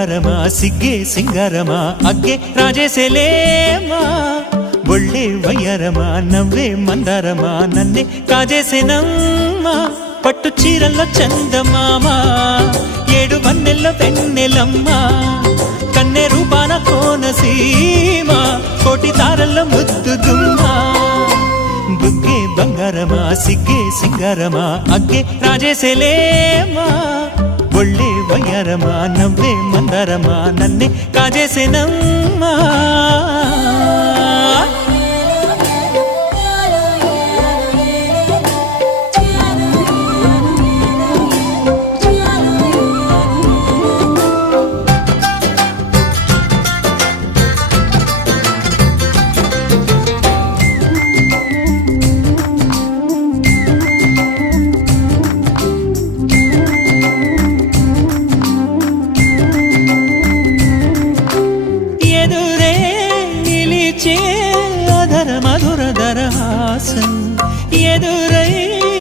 బంగారమా సిగ్గే సింగారమా అగ్గే రాజేసేలేమా ఒళ్ళే వయ్యారమా నవ్వే మందారమా నన్నే కాజేసేనమ్మా పట్టు చీరల్లో చందమామా ఏడు వన్నెల్లో పెన్నెలమ్మా కన్నె రూపాన కోనసీమ కోటి తారల్లో ముద్దుదుమ్మా బుగ్గే బంగారమా సిగ్గే సింగారమా అగ్గే రాజేసేలేమా ఒళ్ళే వయ్యారమా నవ్వే మందారమా నన్నే కాజేసేనమ్మా అధర మధుర దరహాసం